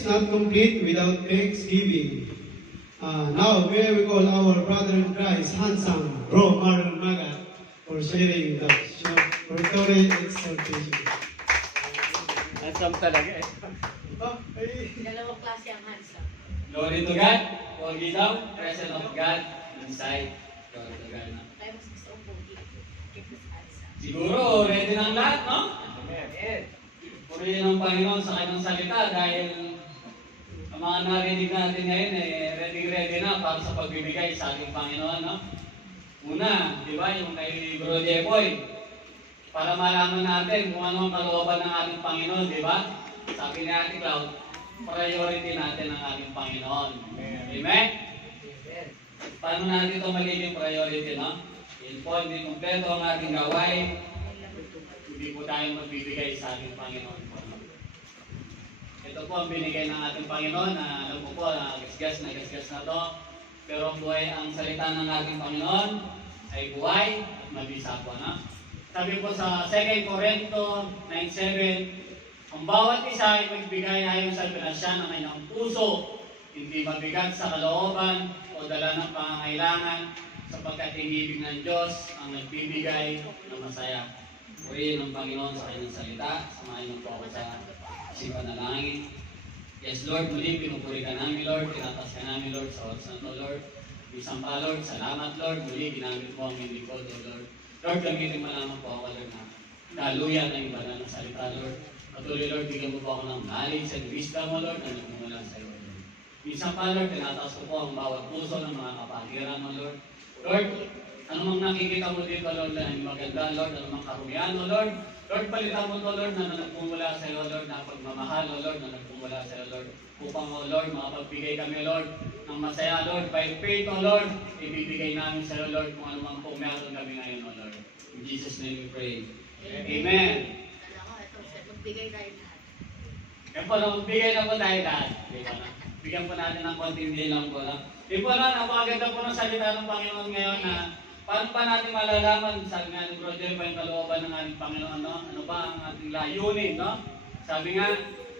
is not complete without thanksgiving. Uh, now, may we call our brother in Christ, handsome Bro Marlon Maga, for sharing the short rhetoric exhortation. Handsome talaga eh. Ah, ay, Dalawang klase ang handsome. Glory to God. Pogi daw. Presence of God. Inside. Glory to God. Tayo mas gusto ang pogi. Kaya. Siguro, ready ng lahat, no? Purihin ng Panginoon sa kanyang salita dahil ang mga narinig natin ngayon eh, ready-ready na para sa pagbibigay sa ating Panginoon, no? Una, di ba, yung kay Bro Jepoy, para malaman natin kung ano ang kalooban ng ating Panginoon, di ba? Sabi ni Ate Cloud, priority natin ang ating Panginoon. Amen? Paano natin ito magiging priority, no? Yun po, hindi kompleto ang ating gawain, hindi po tayo magbibigay sa ating Panginoon? Ito po ang binigay ng ating Panginoon na alam ko po na gasgas na gasgas na to. Pero ang buhay, ang salita ng ating Panginoon ay buhay at mabisa po. No? Sabi po sa 2 Corinto 9.7, ang bawat isa ay magbigay ayon sa pinasya ng kanyang puso, hindi mabigat sa kalooban o dala ng pangangailangan, sapagkat inibig ng Diyos ang nagbibigay ng masaya. Purihin ng Panginoon sa kanyang salita. Samahin niyo po ako sa sipan na langit. Yes, Lord, muli pinupuri ka namin, Lord. Tinatas ka namin, Lord, sa oras to, Lord. Isang pa, Lord. Salamat, Lord. Muli, ginamit mo ang hindi ko, Lord. Lord, gamitin mo lamang po ako, Lord, na daluyan ng iba na ng salita, Lord. Patuloy, Lord, bigyan mo po ako ng knowledge and wisdom mo, Lord, na nagmumula sa iyo, Lord. Minsan pa, Lord, tinataas ko po ang bawat puso ng mga kapatiran mo, Lord. Lord, ano mang nakikita mo dito, Lord, na maganda, Lord, ano mang karumihan mo, Lord. Lord, palitan mo to, Lord, na nagpumula sa iyo, Lord, na pagmamahal, O Lord, na nagpumula sa iyo, Lord. Upang, O Lord, makapagbigay kami, Lord, ng masaya, Lord, by faith, O Lord, ibibigay namin sa iyo, Lord, kung ano mang po meron kami ngayon, O Lord. In Jesus' name we pray. Amen. Ito, magbigay tayo lahat. Kaya po, magbigay na po tayo lahat. Bigyan po natin ng konting dilang po. No? Di po na, napakaganda po ng salita ng Panginoon ngayon na paano pa natin malalaman, sabi nga ni Bro Jerry, pa yung kalooban ng ating Panginoon, no? ano ba ang ating layunin, no? Sabi nga,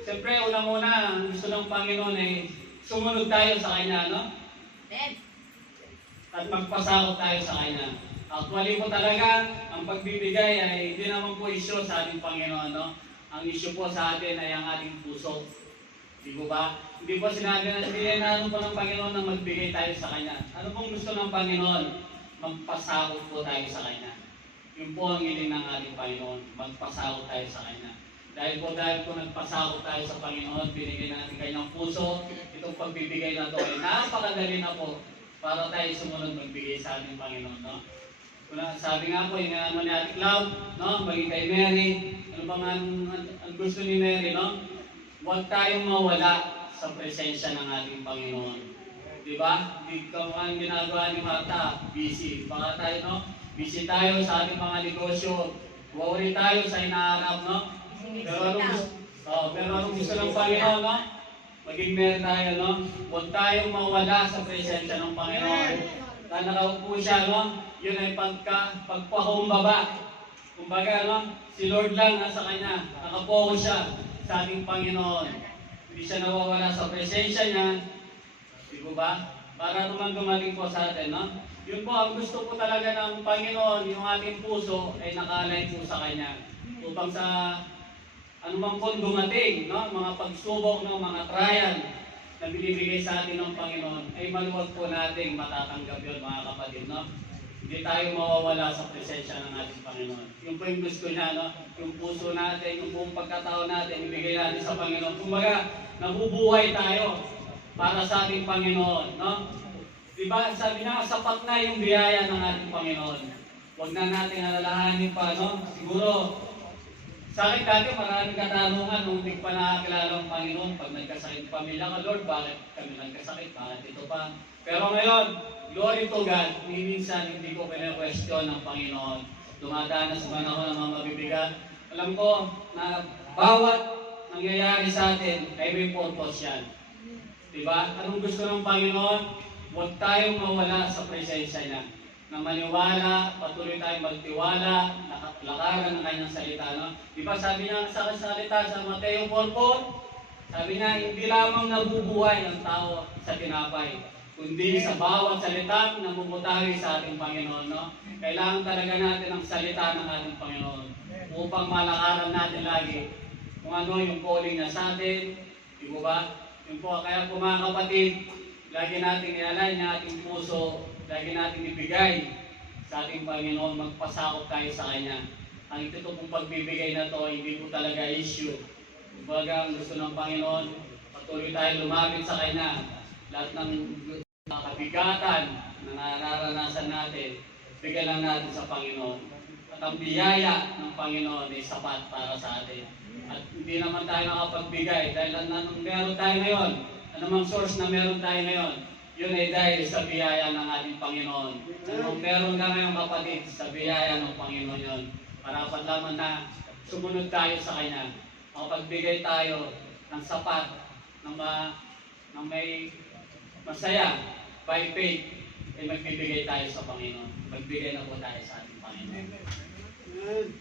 siyempre, unang-una, ang gusto ng Panginoon ay sumunod tayo sa Kanya, no? Then, at magpasakot tayo sa Kanya. Actually po talaga, ang pagbibigay ay hindi naman po isyo sa ating Panginoon. No? Ang isyo po sa atin ay ang ating puso. Di ba? Hindi po sinabi na hindi na ano po ng Panginoon na magbigay tayo sa Kanya. Ano pong gusto ng Panginoon? Magpasakot po tayo sa Kanya. Yun po ang hiling ng ating Panginoon. Magpasakot tayo sa Kanya. Dahil po dahil po nagpasakot tayo sa Panginoon, binigay natin kanyang puso, itong pagbibigay na to ay napakadali na po para tayo sumunod magbigay sa ating Panginoon. No? Una, sabi nga po, yung ano ni Ate Cloud, no? maging kay Mary, ano ba nga ang, ang- ang gusto ni Mary, no? Huwag tayong mawala sa presensya ng ating Panginoon. Di ba? Di ka ang ginagawa ni Marta, busy. Baka tayo, no? Busy tayo sa ating mga negosyo. Worry tayo sa inaarap, no? Pero anong oh, pero anong gusto ng Panginoon, no? Maging meron tayo, no? Huwag tayong mawala sa presensya ng Panginoon. Na nakaupo siya, no? Yun ay pagka, pagpakumbaba. Kumbaga, no? Si Lord lang nasa kanya. Nakapokus siya sa ating Panginoon. Hindi siya nawawala sa presensya niya. Di ko ba? Para naman gumaling po sa atin, no? Yun po, ang gusto po talaga ng Panginoon, yung ating puso ay nakalay po sa Kanya. Upang sa anumang pong dumating, no? mga pagsubok, no? mga trial na binibigay sa atin ng Panginoon, ay maluwag po nating matatanggap yun, mga kapatid. No? Hindi tayo mawawala sa presensya ng ating Panginoon. Yung po yung gusto niya, no? yung puso natin, yung buong pagkatao natin, ibigay natin sa Panginoon. Kumbaga, nabubuhay tayo para sa ating Panginoon. No? Diba, sabi na, sapat na yung biyaya ng ating Panginoon. Huwag na natin alalahanin pa, no? Siguro, sa akin dati maraming katanungan nung hindi pa nakakilala ang Panginoon. Pag nagkasakit pamilya ka, Lord, bakit kami nagkasakit? Bakit ito pa? Pero ngayon, glory to God, minsan hindi ko pina-question ng Panginoon. Dumadaan na sa panahon ng mga mabibigat. Alam ko na bawat nangyayari sa atin ay may purpose yan. Diba? Anong gusto ng Panginoon? Huwag tayong mawala sa presensya niya. Na maniwala, patuloy tayong magtiwala, nakalakaran ng kanyang salita. No? Di ba sabi niya sa salita sa Mateo 4.4, Sabi niya, hindi lamang nabubuhay ang tao sa tinapay, kundi sa bawat salita na bumutawi sa ating Panginoon. No? Kailangan talaga natin ang salita ng ating Panginoon upang malakaran natin lagi kung ano yung calling niya sa atin. Di ba? Yun po, kaya po mga kapatid, lagi natin i-align ng ating puso, lagi natin ibigay sa ating Panginoon, magpasakop tayo sa Kanya. Ang ito pong pagbibigay na to, hindi po talaga issue. Kumbaga, ang gusto ng Panginoon, patuloy tayo lumapit sa Kanya. Lahat ng kabigatan na nararanasan natin, bigyan lang natin sa Panginoon. At ang biyaya ng Panginoon ay sapat para sa atin. At hindi naman tayo nakapagbigay dahil anong meron tayo ngayon, anumang source na meron tayo ngayon, yun ay dahil sa biyaya ng ating Panginoon. Anong meron ka ngayon kapatid, sa biyaya ng Panginoon yun. Parapat lamang na sumunod tayo sa Kanya. Makapagbigay tayo ng sapat, ng, ma, ng may masaya, by faith, ay magbibigay tayo sa Panginoon. Magbigay na po tayo sa ating Panginoon. Amen.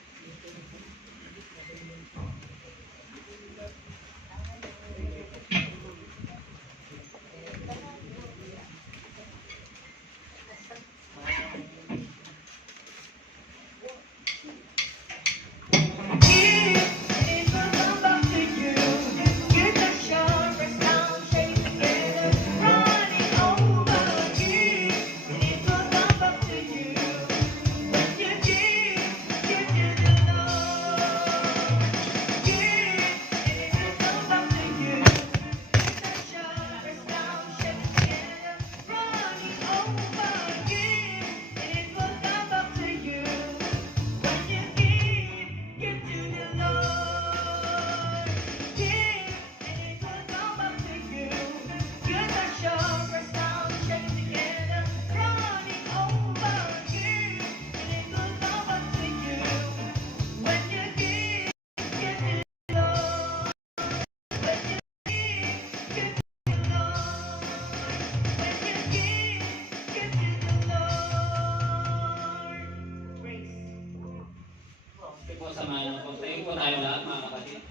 Po. Tayo lahat, mga kapatid.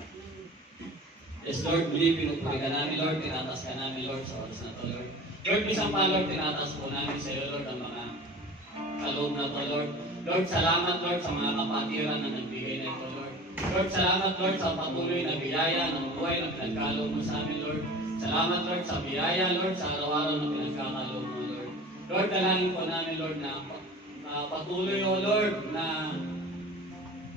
Yes, Lord, believe pinupuri ka namin, Lord. Tinatas ka namin, Lord, sa oras na to, Lord. Lord, isang pa, Lord, tinatas po namin sa iyo, Lord, ang mga kaloob na to, Lord. Lord, salamat, Lord, sa mga kapatiran na nagbigay na ito, Lord. Lord, salamat, Lord, sa patuloy na biyaya ng buhay na pinagkaloob mo sa amin, Lord. Salamat, Lord, sa biyaya, Lord, sa araw-araw na pinagkakaloob mo, Lord. Lord, dalangin po namin, Lord, na uh, patuloy, O Lord, na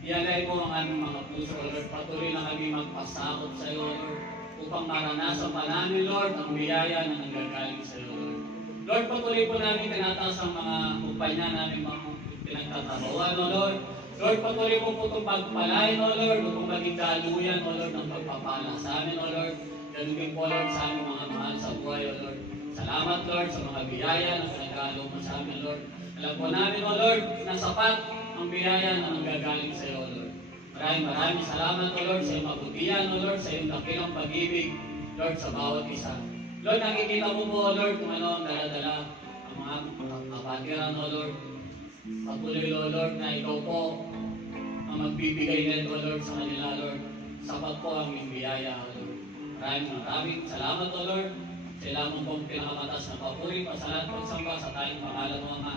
Ialay mo ang aming mga puso, Lord. Patuloy na kami magpasakot sa iyo, Lord. Upang maranasan pa namin, Lord, ang biyaya na nanggagaling sa iyo, Lord. Lord, patuloy po namin tinataas ang mga kumpanya namin mga pinagtatabawan, O Lord. Lord, patuloy po po itong pagpalain, O Lord, upang maging daluyan, O Lord, ng pagpapala sa amin, O Lord. Ganun po, Lord, sa aming mga mahal sa buhay, O Lord. Salamat, Lord, sa mga biyaya na pinagkalo mo sa amin, Lord. Alam po namin, O Lord, na sapat ang biyaya na nanggagaling sa iyo, Lord. Maraming maraming salamat, O Lord, sa iyong mabutihan, O Lord, sa iyong dakilang pag-ibig, Lord, sa bawat isa. Lord, nakikita mo po, O Lord, kung ano ang daladala ang mga kapatiran, O Lord. Patuloy, O Lord, na ikaw po ang magbibigay nito, Lord, sa kanila, Lord. Sapat po ang iyong biyaya, O Lord. Maraming maraming salamat, O Lord. Sa lamang pong pinakamatas na papuri, pasalat, pagsamba sa tayong pangalan mo, Ama.